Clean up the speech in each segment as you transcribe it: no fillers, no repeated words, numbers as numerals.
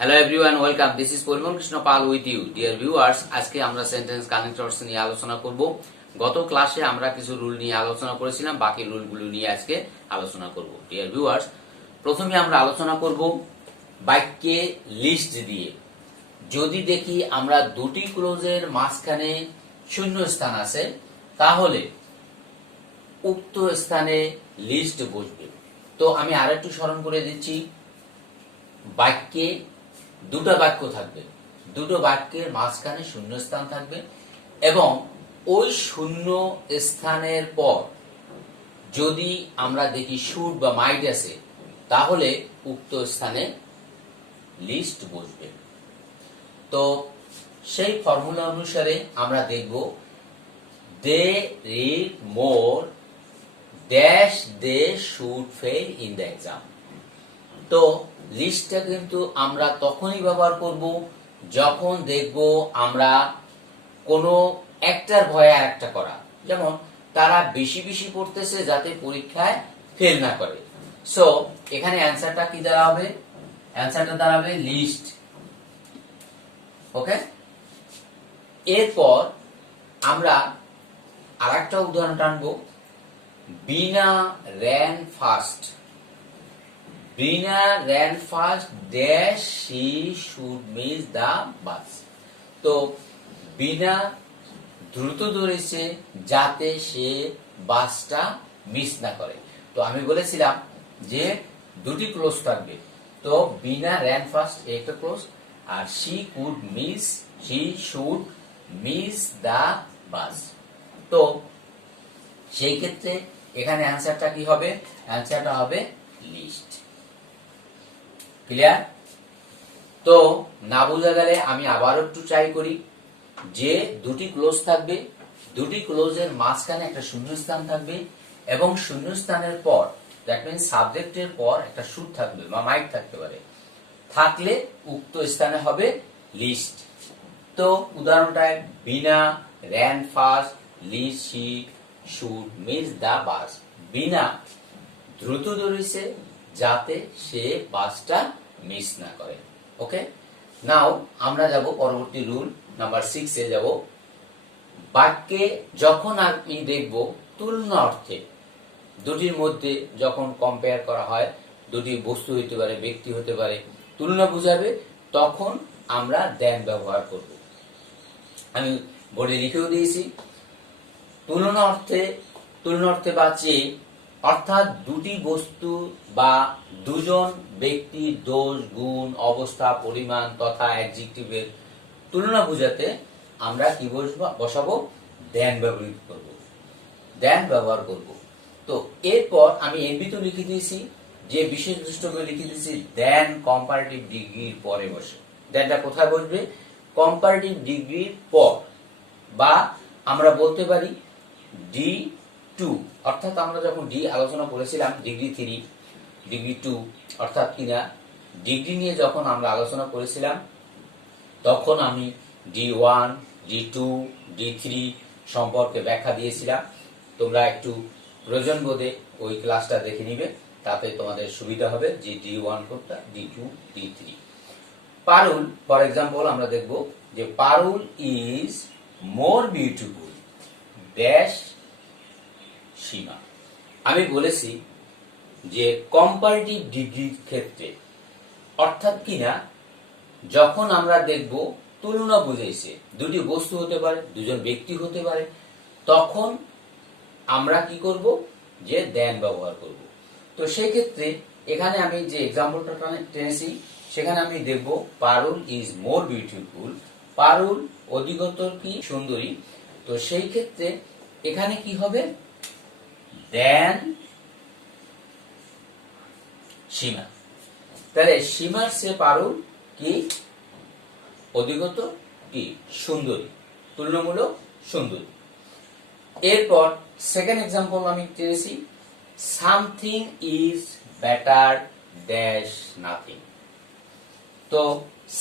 Hello everyone, welcome. This is Parimal Krishna Pal with you. Dear viewers, আজকে আমরা sentence connectors নিয়ে আলোচনা করব। গত ক্লাসে আমরা কিছু রুল নিয়ে আলোচনা করেছিলাম, বাকি রুলগুলো নিয়ে আজকে আলোচনা করব। ডিয়ার ভিউয়ার্স, প্রথমে আমরা আলোচনা করব বাক্যে লিস্ট দিয়ে। যদি দেখি আমরা দুটি ক্লোজের মাঝখানে শূন্য স্থান আছে, তাহলে উক্ত স্থানে লিস্ট বসবে। তো আমি আরেকটু স্মরণ করে দিচ্ছি, বাক্যে দুটো বাক্য থাকবে, দুটো বাক্যের মাঝখানে শূন্য স্থান থাকবে এবং ওই শূন্য স্থানের পর যদি আমরা দেখি শুড বা মাইট আছে, তাহলে উক্ত স্থানে লিস্ট বসবে। তো সেই ফর্মুলা অনুসারে আমরা দেখব they read more dash they should fail in the exam. তো লিস্টটা কিন্তু আমরা তখনই ব্যবহার করব যখন দেখব আমরা কোনো একটার ভয়ে আর একটা করা, যেমন তারা বেশি বেশি পড়তেছে যাতে পরীক্ষায় ফেল না করে। সো এখানে অ্যান্সারটা কি দাঁড়াবে? অ্যান্সারটা দাঁড়াবে লিস্ট। ওকে, এরপর আমরা আরেকটা উদাহরণ টানবো। Bina ran fast. Rina ran fast dash she should miss the bus. তো বিনা দ্রুত দৌড়েছে যাতে সে বাসটা মিস না করে। তো আমি বলেছিলাম যে দুটি ক্লোজ থাকবে। তো বিনা র্যান ফাস্ট একটা ক্লোজ, আর she should miss the bus। তো সেই ক্ষেত্রে এখানে অ্যান্সারটা কি হবে? অ্যান্সারটা হবে লিস্ট। ক্লিয়ার? তো না বোঝা গেলে আমি আবার একটু ট্রাই করি। যে দুটি ক্লোজ থাকবে, দুটি ক্লোজের মাঝখানে একটা শূন্যস্থান থাকবে এবং শূন্যস্থানের পর, দ্যাট মিন্স সাবজেক্টের পর একটা শুড থাকবে বা মাইট থাকতে পারে, থাকলে উক্ত স্থানে হবে লিস্ট। তো উদাহরণটায় Bina ran fast lest she should miss the bus. Bina দ্রুত দৌড়েছে যাতে সে বাসটা মিস না করে। ওকে, নাও আমরা যাব পরবর্তী রুল নাম্বার 6 এ যাব। বাক্যে যখন আপনি দেখব তুলনা অর্থে দুটির মধ্যে যখন কম্পেয়ার করা হয়, দুটি বস্তু হতে পারে, ব্যক্তি হতে পারে, তুলনা বোঝাবে, তখন আমরা দেন ব্যবহার করব। আমি বোর্ডে লিখেও দিয়েছি। তুলনা অর্থে বা চেয়ে, অর্থাৎ দুটি বস্তু বা দুজন ব্যক্তির দোষ, গুণ, অবস্থা, পরিমাণ তথা অ্যাডজেক্টিভের তুলনা বোঝাতে আমরা কি বসাবো? দেন ব্যবহার করব। তো এরপর আমি এমবি তো লিখে দিয়েছি, যে বিশেষ দৃষ্টকে লিখে দিয়েছি দেন কম্পারেটিভ ডিগ্রির পরে বসে। দেনটা কোথায় বসবে? কম্পারেটিভ ডিগ্রির পর, বা আমরা বলতে পারি D2, অর্থাৎ আমরা যখন ডি আলোচনা করেছিলাম ডিগ্রি 3, ডিগ্রি 2 অর্থাৎ কিনা ডিগ্রি নিয়ে যখন আমরা আলোচনা করেছিলাম, তখন আমি D1, D2, D3 সম্পর্কে ব্যাখ্যা দিয়েছিলাম। তোমরা একটু প্রয়োজন বোধে ওই ক্লাসটা দেখে নিবে, তাতে তোমাদের সুবিধা হবে যে D1 কোনটা, D2, D3। Parul, for example আমরা দেখব যে পারুল ইজ মোর বিউটিফুল ড্যাশ সীমা। আমি বলেছি যে কম্পারেটিভ ডিগ্রির ক্ষেত্রে, অর্থাৎ কিনা যখন আমরা দেখব তুলনা বুঝাইছে, দুটি বস্তু হতে পারে, দুজন ব্যক্তি হতে পারে, তখন আমরা কি করব? যে দেন ব্যবহার করব। তো সেই ক্ষেত্রে এখানে আমি যে এক্সাম্পলটা টেনেছি, সেখানে আমি দেখব পারুল ইজ মোর বিউটিফুল, পারুল অধিকতর কি সুন্দরী। তো সেই ক্ষেত্রে এখানে কি হবে? দেন সীমা। তাহলে সীমার সে পারুল কি অধিকত কি সুন্দরী, তুলনামূলক সুন্দরী। এরপর সেকেন্ড এক্সাম্পল আমি টেনেছি, something is better dash nothing. তো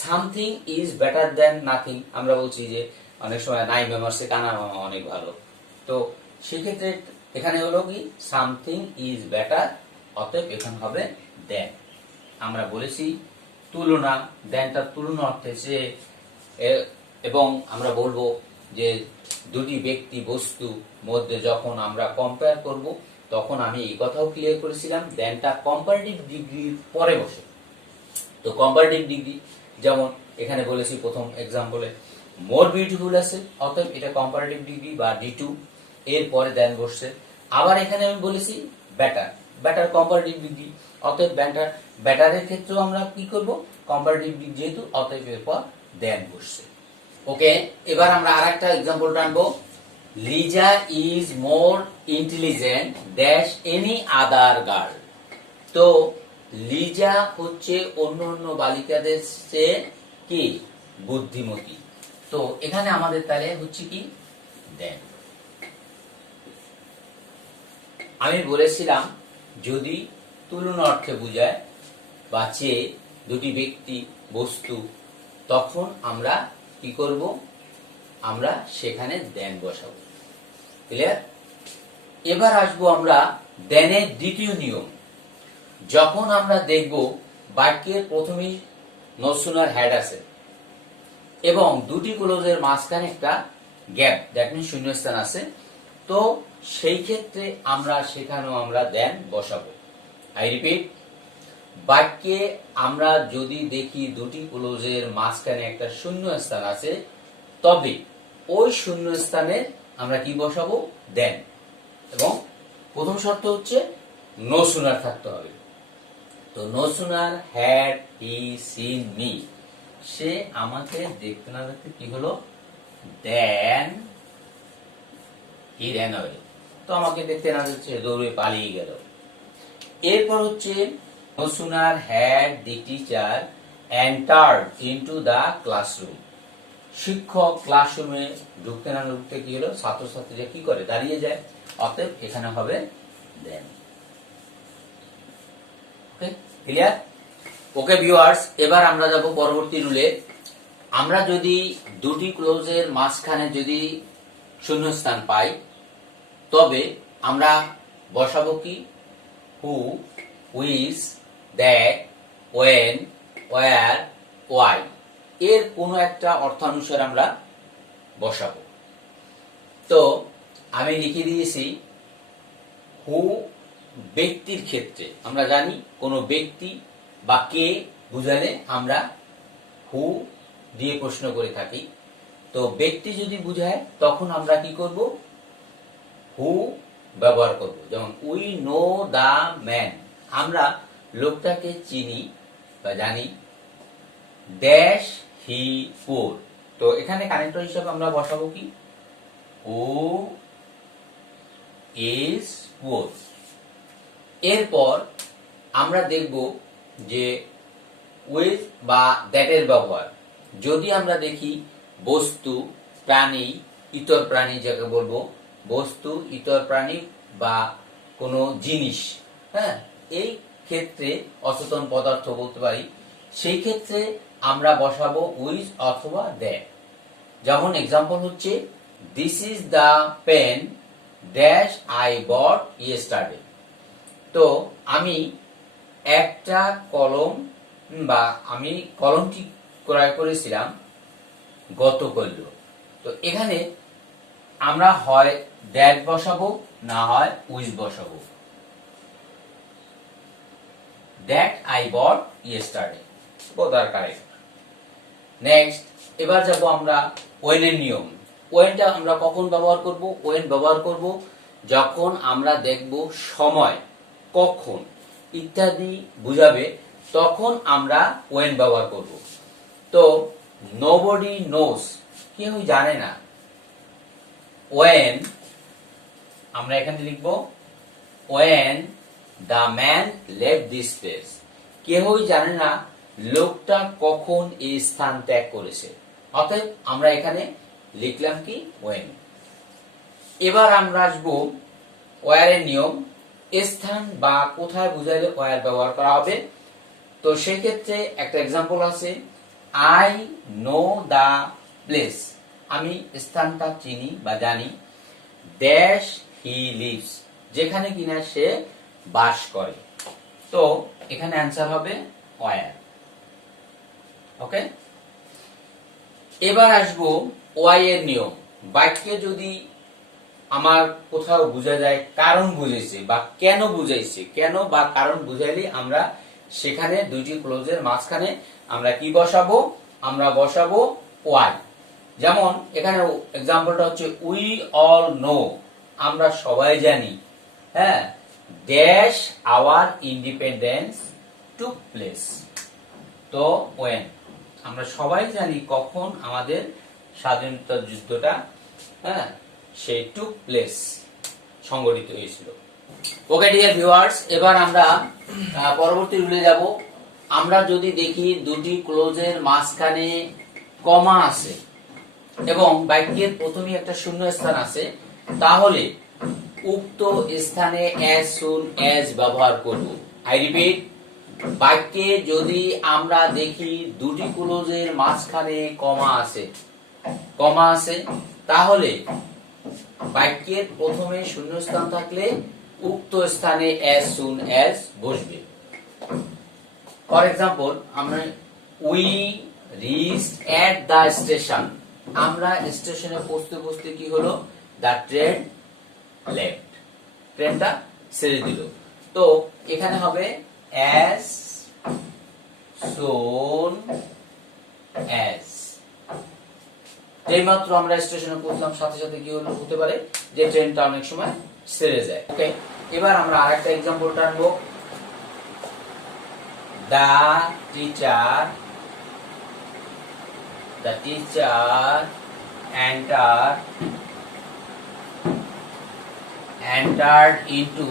something is better than nothing, আমরা বলছি যে অনেক সময় নাই মেমার্সে কানা মামা অনেক ভালো। তো সেক্ষেত্রে এখানে হলো কি সামথিং ইজ বেটার, অতএব এখানে হবে দেন। আমরা বলেছি তুলনা, দেনটা তুলনা অর্থে সে এবং আমরা বলবো যে দুটি ব্যক্তি বস্তু মধ্যে যখন আমরা কম্পেয়ার করব তখন আমি এই কথাও ক্লিয়ার করেছিলাম দেনটা কম্পারেটিভ ডিগ্রির পরে বসে। তো কম্পারেটিভ ডিগ্রি যেমন এখানে বলেছি প্রথম এক্সাম্পলে মোর বিউটিফুল আছে, অতএব এটা কম্পারেটিভ ডিগ্রি বা D2, এর পরে দেন বসছে। আবার এখানে আমি বলেছি বেটার, বেটার কম্পারেটিভ ডিগ্রি, অতএব বেটারের ক্ষেত্রেও আমরা কি করব কম্পারেটিভ ডিগ্রি যেহেতু, অতএব এরপর দেন বসছে। ওকে, এবার আমরা আরেকটা এক্সাম্পল টানবো। Liza is more intelligent dash any other girl. তো লিজা হচ্ছে অন্য অন্য বালিকাদের চেয়ে কি বুদ্ধিমতী। তো এখানে আমাদের তাহলে হচ্ছে কি দেন। আমি বলেছিলাম যদি তুলনা অর্থে বোঝায় বা চেয়ে দুটি ব্যক্তি বস্তু তখন আমরা কি করব, আমরা সেখানে দেন বসাবো। ক্লিয়ার? এবার আসবো আমরা দেনের দ্বিতীয় নিয়ম। যখন আমরা দেখব বাক্যের প্রথমেই নো সুনার হ্যাড আছে এবং দুটি ক্লোজের মাঝখানে একটা গ্যাপ, দ্যাট মিন্স শূন্যস্থান আছে, তো সেই ক্ষেত্রে আমরা সেখানেও আমরা দেন বসাবো। আই রিপিট, বাক্যে আমরা যদি দেখি দুটি ক্লোজের মাঝখানে একটা শূন্যস্থান আছে তবে ওই শূন্যস্থানে আমরা কি বসাবো দেন, এবং প্রথম শর্ত হচ্ছে নো সুনার থাকতে হবে। তো no sooner had he seen me, সে আমাকে দেখতে না দেখতে কি হলো দেন হি র্যান অ্যাওয়ে, তো আমাকে দেখতে না দেখতে দৌড়ে পালিয়ে গেল। এরপর হচ্ছে no sooner had the teacher entered into the classroom, শিক্ষক ক্লাসরুমে ঢুকতে না ঢুকতে কি হলো ছাত্রছাত্রীরা কি করে দাঁড়িয়ে যায়, অতএব এখানে হবে দেন। ওকে, ক্লিয়ার? ওকে ভিউয়ার্স, এবার আমরা যাব পরবর্তী রুলে। আমরা যদি দুটি ক্লোজের মাঝখানে যদি শূন্যস্থান পাই তবে আমরা বসাবো কি who, which, that, when, where, why, এর কোনো একটা অর্থানুসারে আমরা বসাবো। তো আমি লিখে দিয়েছি হু ব্যক্তির ক্ষেত্রে আমরা জানি কোনো ব্যক্তি বা কে বুঝালে আমরা হু দিয়ে প্রশ্ন করে থাকি। তো ব্যক্তি যদি বুঝায় তখন আমরা কি করব হু ব্যবহার করব। যেমন উই নো দা ম্যান, আমরা লোকটাকে চিনি বা জানি, ড্যাশ হি পোর, তো এখানে কানেক্টর হিসেবে আমরা বসাবো কি হু ইজ পোর। এরপর আমরা দেখব যে উইথ বা দ্যাটের ব্যবহার। যদি আমরা দেখি বস্তু, প্রাণী, ইতর প্রাণী যাকে বলবো বস্তু, ইতর প্রাণী বা কোনো জিনিস, হ্যাঁ, এই ক্ষেত্রে অচেতন পদার্থ বলতে পারি, সেই ক্ষেত্রে আমরা বসাবো উইথ অথবা দ্যাট। যেমন এক্সাম্পল হচ্ছে this is the pen dash I bought yesterday, তো আমি একটা কলম বা আমি কলমটি ক্রয় করেছিলাম গতকাল। তো এখানে আমরা হয় দ্যাট বসাবো না হয় উইথ বসাবো, that I bought yesterday, both are correct. Next, এবার যাব আমরা ওয়েনের নিয়ম। ওয়েনটা আমরা কখন ব্যবহার করব? ওয়েন ব্যবহার করব যখন আমরা দেখব সময়, কখন ইত্যাদি বুঝাবে, তখন আমরা ওয়েন ব্যবহার করব। তো নোবডি নোস, কেউ জানে না, ওয়েন আমরা এখানে লিখব when the man left this place, কেউই জানে না লোকটা কখন এই স্থান ত্যাগ করেছে, অতএব আমরা এখানে লিখলাম কি ওয়েন। এবার আমরা আসবো ওয়ারের নিয়ম। স্থান বা কোথায় বুঝাইলে ওয়ার ব্যবহার করা হবে। তো সেই ক্ষেত্রে একটা এক্সাম্পল আছে, আই নো দা প্লেস, আমি স্থানটা চিনি বা জানি, ড্যাশ হি লিভস, যেখানে কিনা সে বাস করে। তো এখানে অ্যান্সার হবে ওয়ার। ওকে, এবার আসবো ওয়াই এর নিয়ম। বাক্যে যদি আমার কোথাও বোঝা যায় কারণ বুঝাইছে বা কেন বুঝাইছে, কেন বা কারণ বুঝাইলে আমরা সেখানে দুইটি ক্লোজের মাঝখানে আমরা কি বসাবো, আমরা বসাবো ওয়াই। যেমন এখানে এক্সাম্পলটা হচ্ছে উই অল নো, আমরা সবাই জানি, হ্যাঁ, dash our independence took place. তো ওয়েন, আমরা সবাই জানি কখন আমাদের স্বাধীনতা যুদ্ধটা, হ্যাঁ, সেই টুক প্লেস, সংগঠিত হয়েছিল। ওকে ডিয়ার ভিউয়ার্স, এবার আমরা পরবর্তী রুলে যাব। আমরা যদি দেখি দুটি ক্লোজের মাঝখানে কমা আছে এবং বাক্যের প্রথমে একটা শূন্য স্থান আছে, তাহলে উক্ত স্থানে অ্যাজ সুন অ্যাজ ব্যবহার করব। আই রিপিট, বাক্যে যদি আমরা দেখি দুটি ক্লোজের মাঝখানে কমা আছে, তাহলে বাক্যের প্রথমে শূন্যস্থান থাকলে উক্ত স্থানে অ্যাজ সুন অ্যাজ বসবে। ফর এক্সাম্পল, আমরা we reached at the station, আমরা স্টেশনে পৌঁছতে কি হলো, দ্য ট্রেন লেফট, ট্রেনটা ছেড়ে দিল। তো এখানে হবে অ্যাজ সুন অ্যাজ। যেইমাত্র আমরা স্টেশনে পৌঁছলাম সাথে সাথে কি হতে পারে যে ট্রেনটা অনেক সময় ছেড়ে যায়। ওকে, এবার আমরা আরেকটা एग्जांपल টানবো। the teacher entered into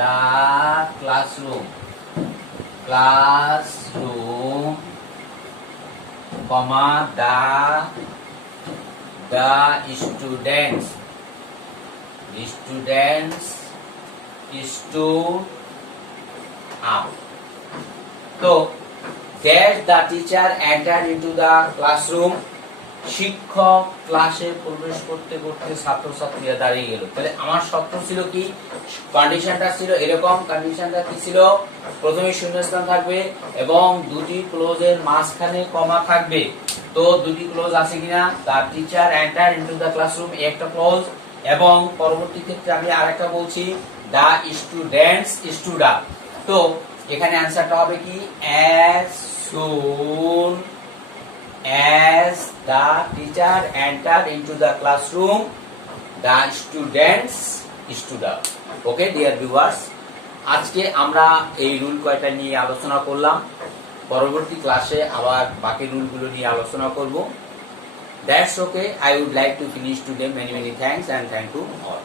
the classroom, comma the students stood up. তো that the teacher entered into the classroom, শিক্ষক ক্লাসে প্রবেশ করতে করতে ছাত্রছাত্রীরা দাঁড়িয়ে গেল। তাহলে আমার শর্ত ছিল কি, কন্ডিশনটা ছিল এরকম, কন্ডিশনটা কি ছিল, প্রথমে শূন্যস্থান থাকবে এবং দুটি ক্লোজের মাঝখানে কমা থাকবে। তো দুটি ক্লোজ আছে কিনা, the teacher entered into the classroom একটা ক্লোজ, এবং পরবর্তী ক্ষেত্রে আমি আরেকটা বলছি the students stood up। তো এখানে অ্যানসারটা হবে কি, as soon as the teacher entered into the classroom the students stood up। Okay dear viewers, আজকে আমরা এই রুল কয়টা নিয়ে আলোচনা করলাম, পরবর্তী ক্লাসে আবার বাকি রুলগুলো নিয়ে আলোচনা করব। That's okay, I would like to finish today. Many thanks and thank you all.